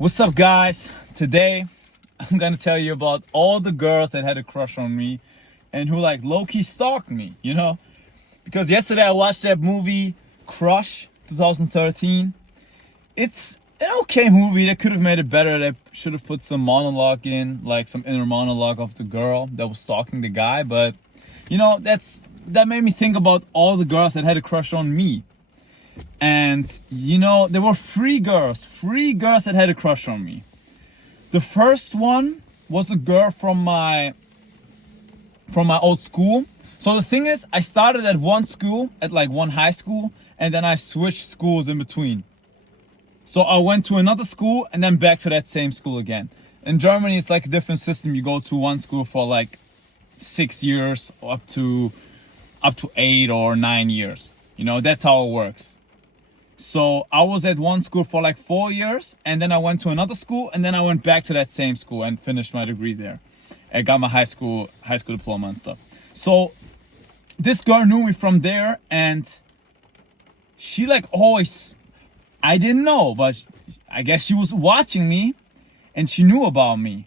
What's up, guys? Today I'm gonna tell you about all the girls that had a crush on me and who like low-key stalked me, because yesterday I watched that movie Crush 2013. It's an okay movie. They could have made it better. They should have put some monologue in, like some inner monologue of the girl that was stalking the guy. But that made me think about all the girls that had a crush on me. And there were three girls that had a crush on me. The first one was a girl from my old school. So the thing is, I started at one school, at like one high school, and then I switched schools in between. So I went to another school and then back to that same school again. In Germany, it's like a different system. You go to one school for like 6 years, up to 8 or 9 years. That's how it works. So I was at one school for like 4 years, and then I went to another school, and then I went back to that same school and finished my degree there. I got my high school diploma and stuff. So this girl knew me from there, and she like always, I didn't know, but I guess she was watching me, and she knew about me,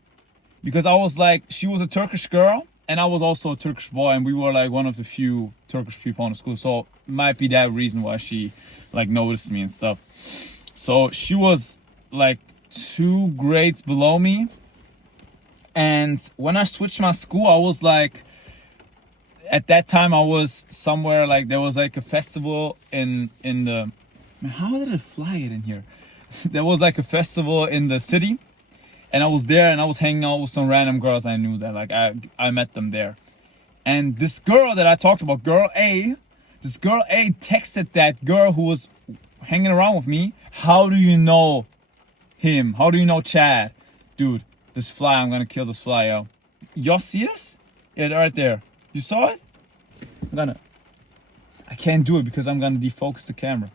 because I was like, she was a Turkish girl, and I was also a Turkish boy, and we were like one of the few Turkish people in the school. So it might be that reason why she like noticed me and stuff. So she was like 2 grades below me. And when I switched my school, I was like, at that time I was somewhere like, there was like a festival in the, man, how did it fly it in here? There was like a festival in the city. And I was there and I was hanging out with some random girls I knew that like I met them there. And this girl that I talked about, this girl A texted that girl who was hanging around with me, "How do you know him? How do you know Chad?" Dude, this fly, I'm gonna kill this fly, yo. Y'all see this? Yeah, right there. You saw it? I can't do it because I'm gonna defocus the camera.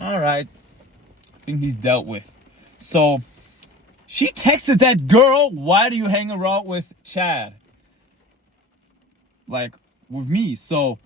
All right. I think he's dealt with. So she texted that girl, "Why do you hang around with Chad?" Like with me. So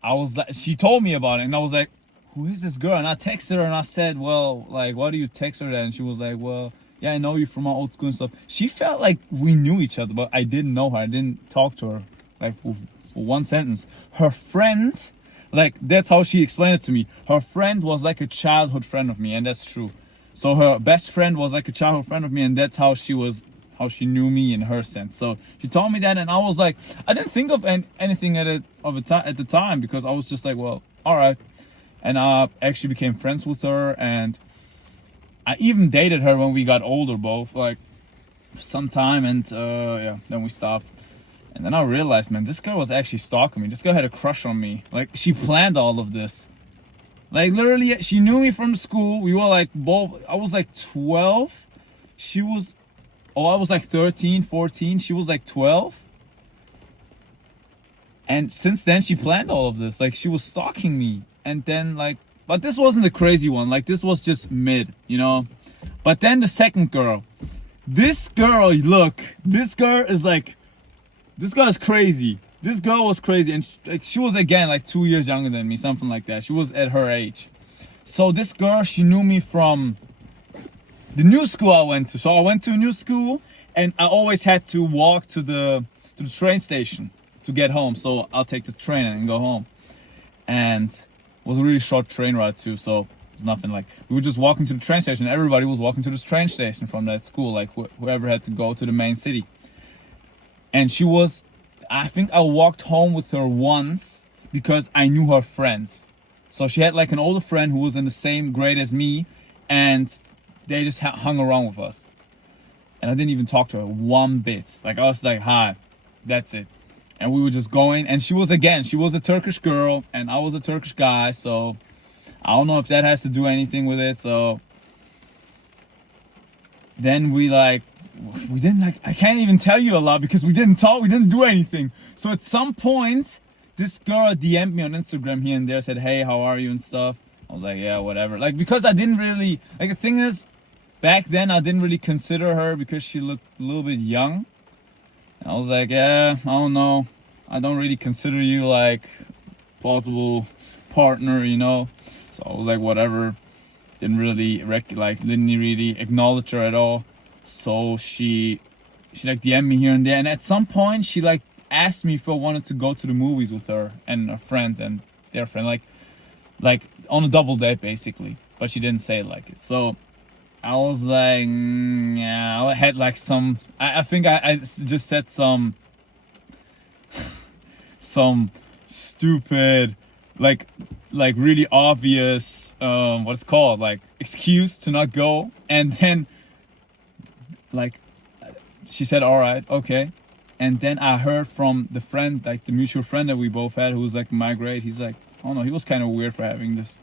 I was like, she told me about it, and I was like, "Who is this girl?" And I texted her and I said, "Well, like, why do you text her that?" And she was like, "Well, yeah, I know you from my old school and stuff." She felt like we knew each other, but I didn't know her. I didn't talk to her like for one sentence. Her friend, like, that's how she explained it to me. Her friend was like a childhood friend of me, and that's true. So her best friend was like a childhood friend of me, and that's how she knew me in her sense. So she told me that, and I was like, I didn't think of anything at the time, because I was just like, well, all right. And I actually became friends with her, and I even dated her when we got older, both, like, for some time, and then we stopped. And then I realized, man, this girl was actually stalking me. This girl had a crush on me. Like, she planned all of this. Like, literally, she knew me from school. We were like both, I was like 12. I was like 13, 14. She was like 12. And since then, she planned all of this. Like, she was stalking me. And then, like, but this wasn't the crazy one. Like, this was just mid, But then the second girl. This girl is crazy. This girl was crazy, and she was, again, like 2 years younger than me, something like that. She was at her age. So this girl, she knew me from the new school I went to. So I went to a new school, and I always had to walk to the train station to get home. So I'll take the train and go home. And it was a really short train ride too, so it was nothing like, we were just walking to the train station. Everybody was walking to this train station from that school, like whoever had to go to the main city. And I think I walked home with her once because I knew her friends. So she had like an older friend who was in the same grade as me, and they just hung around with us. And I didn't even talk to her one bit. Like, I was like, "Hi," that's it. And we were just going, and she was a Turkish girl, and I was a Turkish guy, so I don't know if that has to do anything with it. So then we didn't, like, I can't even tell you a lot because we didn't talk, we didn't do anything. So at some point, this girl DM'd me on Instagram here and there, said, "Hey, how are you?" and stuff. I was like, "Yeah, whatever." Like, because I didn't really, like, the thing is, back then I didn't really consider her because she looked a little bit young. And I was like, "Yeah, I don't know. I don't really consider you like possible partner, So I was like, whatever. didn't really didn't really acknowledge her at all. So she like DM'd me here and there, and at some point she like asked me if I wanted to go to the movies with her and a friend and their friend, like on a double date basically. But she didn't say it like it. So I was like, yeah, I had like some. I think I just said some stupid, like really obvious, what's called, like excuse to not go, and then like she said, all right, okay, and then I heard from the friend, like the mutual friend that we both had, who was like my grade. He's like, oh no, he was kind of weird for having this,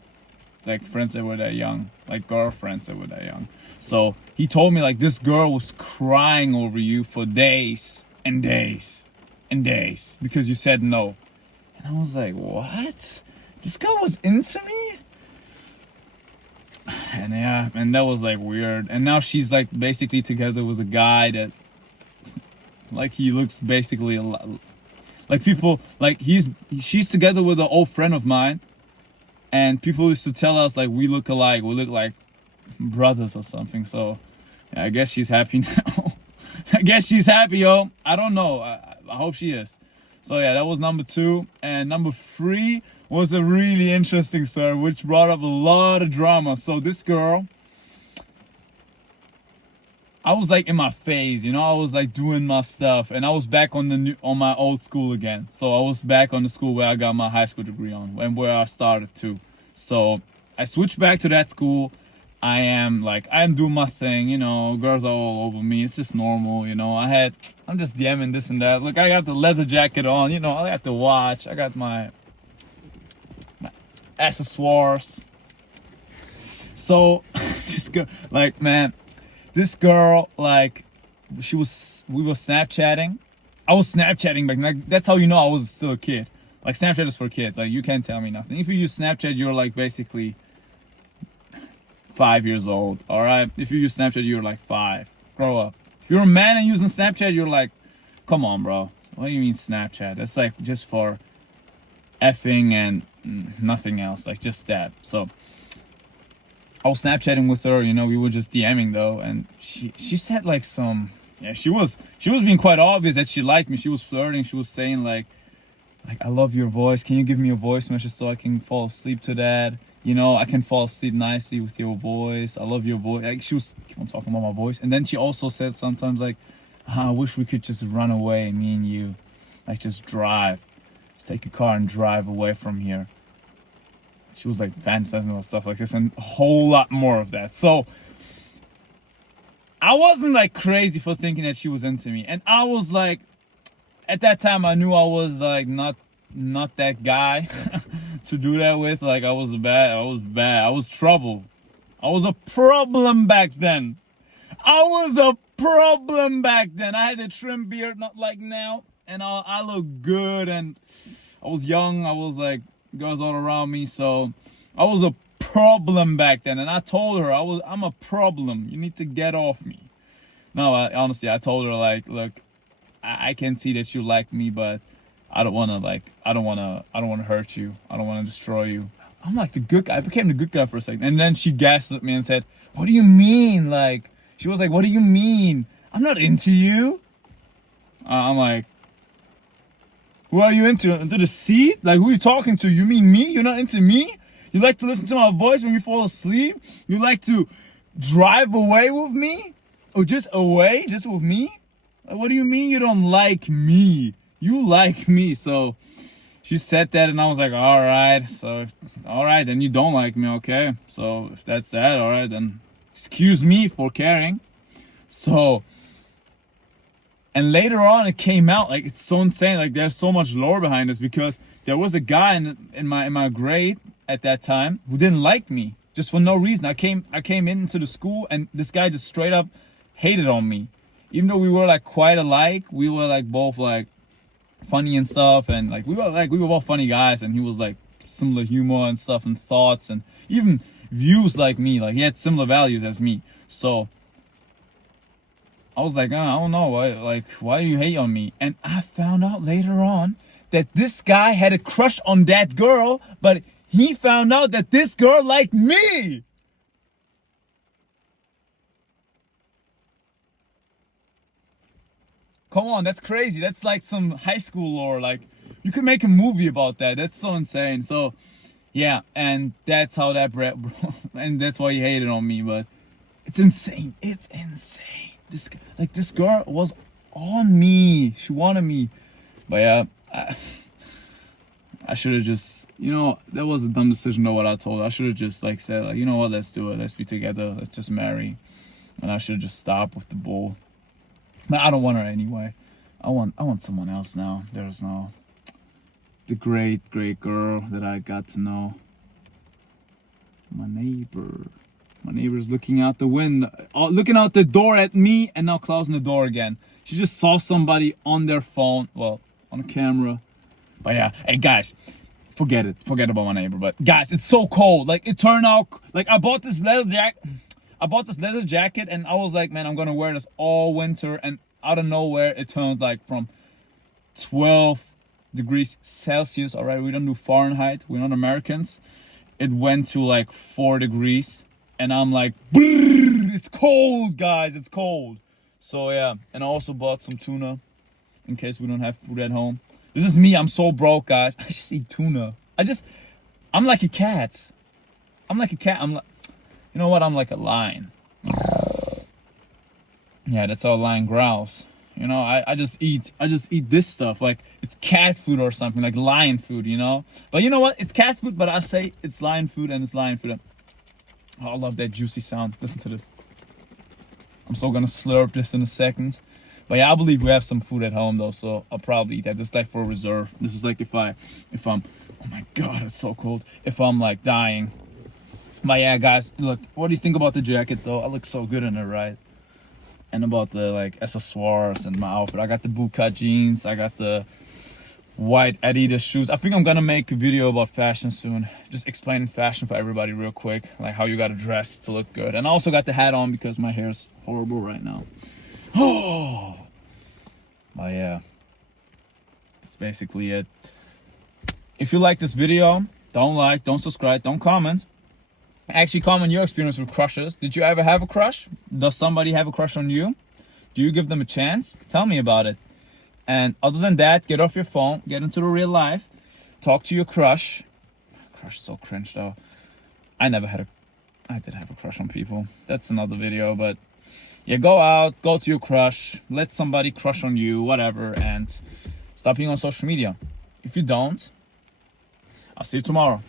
like friends that were that young, like girlfriends that were that young. So he told me like this girl was crying over you for days and days and days because you said no. And I was like, what? This girl was into me? And yeah, and that was like weird. And now she's like basically together with a guy that like he looks basically a lot like people, like she's together with an old friend of mine. And people used to tell us like we look alike, we look like brothers or something. So yeah, I guess she's happy now. I guess she's happy, yo. I don't know. I hope she is. So yeah, that was number 2. And number 3 was a really interesting story, which brought up a lot of drama. So this girl, I was like in my phase, you know, I was like doing my stuff, and I was back on my old school again. So I was back on the school where I got my high school degree on, and where I started too. So I switched back to that school. I am doing my thing, you know, girls are all over me. It's just normal, you know. I'm just DMing this and that. Look, I got the leather jacket on, you know, I got the watch, I got my accessoires. So this girl, like, man, this girl, like, we were Snapchatting. I was Snapchatting back then. Like, that's how you know I was still a kid. Like, Snapchat is for kids. Like, you can't tell me nothing. If you use Snapchat, you're like basically 5 years old. All right. If you use Snapchat, you're like 5. Grow up. If you're a man and using Snapchat, you're like, come on, bro. What do you mean Snapchat? That's like just for effing and nothing else. Like just that. So I was Snapchatting with her, you know, we were just DMing though, and she said like some, yeah, she was being quite obvious that she liked me. She was flirting. She was saying like I love your voice. Can you give me a voice message so I can fall asleep to that? You know, I can fall asleep nicely with your voice. I love your voice. Like she was keep on talking about my voice, and then she also said sometimes like, I wish we could just run away, me and you, like just drive, just take a car and drive away from here. She was like fantasizing about stuff like this and a whole lot more of that. So I wasn't like crazy for thinking that she was into me. And I was like, at that time I knew I was like not that guy to do that with. Like I was bad. I was trouble. I was a problem back then. I had a trim beard, not like now. And I look good, and I was young. I was like, girls all around me, so I was a problem back then. And I told her I'm a problem. You need to get off me. No, honestly, I told her like, look, I can see that you like me, but I don't want to hurt you. I don't want to destroy you. I'm like the good guy. I became the good guy for a second, and then she gasped at me and said, "What do you mean?" Like she was like, "What do you mean? I'm not into you." I'm like, who are you into? Into the seat? Like, who are you talking to? You mean me? You're not into me? You like to listen to my voice when you fall asleep? You like to drive away with me? Or just away? Just with me? Like, what do you mean you don't like me? You like me. So she said that, and I was like, all right. So, all right, then you don't like me, okay? So if that's that, all right, then excuse me for caring. So... and later on, it came out, like, it's so insane. Like, there's so much lore behind this, because there was a guy in my grade at that time who didn't like me just for no reason. I came into the school, and this guy just straight up hated on me. Even though we were like quite alike, we were like both like funny and stuff, and like we were both funny guys, and he was like similar humor and stuff and thoughts and even views like me. Like he had similar values as me. So I was like, I don't know, why do you hate on me? And I found out later on that this guy had a crush on that girl, but he found out that this girl liked me. Come on, that's crazy. That's like some high school lore. Like, you could make a movie about that. That's so insane. So, yeah, and that's how that and that's why he hated on me. But it's insane. It's insane. This girl was on me. She wanted me. But yeah, I should have just, that was a dumb decision though, what I told her. I should have just like said, like, you know what, let's do it. Let's be together. Let's just marry. And I should have just stopped with the bull. But I don't want her anyway. I want someone else now. There's no the great girl that I got to know. My neighbor's looking out the window, looking out the door at me, and now closing the door again. She just saw somebody on their phone, well, on a camera. But yeah, hey guys, forget about my neighbor. But guys, it's so cold. Like, it turned out, like, I bought this leather jacket, and I was like, man, I'm gonna wear this all winter. And out of nowhere, it turned like from 12 degrees Celsius. All right, we don't do Fahrenheit. We're not Americans. It went to like 4 degrees, and I'm like, it's cold, guys. It's cold. So yeah, and I also bought some tuna in case we don't have food at home. This is me. I'm so broke, guys. I just eat tuna. I'm like a cat. I'm like, you know what? I'm like a lion. Yeah, that's how a lion growls. I just eat this stuff. Like, it's cat food or something, like lion food, But you know what? It's cat food, but I say it's lion food, and it's lion food. Oh, I love that juicy sound. Listen to this. I'm so gonna slurp this in a second. But yeah, I believe we have some food at home though, so I'll probably eat that. This is like for reserve. This is like if I'm, oh my God, it's so cold. If I'm like dying. But yeah, guys, look, what do you think about the jacket though? I look so good in it, right? And about the like accessoires and my outfit. I got the bootcut jeans. I got the white Adidas shoes. I think I'm gonna make a video about fashion soon. Just explaining fashion for everybody real quick. Like how you gotta dress to look good. And I also got the hat on because my hair's horrible right now. Oh, but yeah, that's basically it. If you like this video, don't subscribe, don't comment. Actually, comment your experience with crushes. Did you ever have a crush? Does somebody have a crush on you? Do you give them a chance? Tell me about it. And other than that, get off your phone, get into the real life, talk to your crush. Crush is so cringe though. I did have a crush on people. That's another video, but yeah, go out, go to your crush, let somebody crush on you, whatever, and stop being on social media. If you don't, I'll see you tomorrow.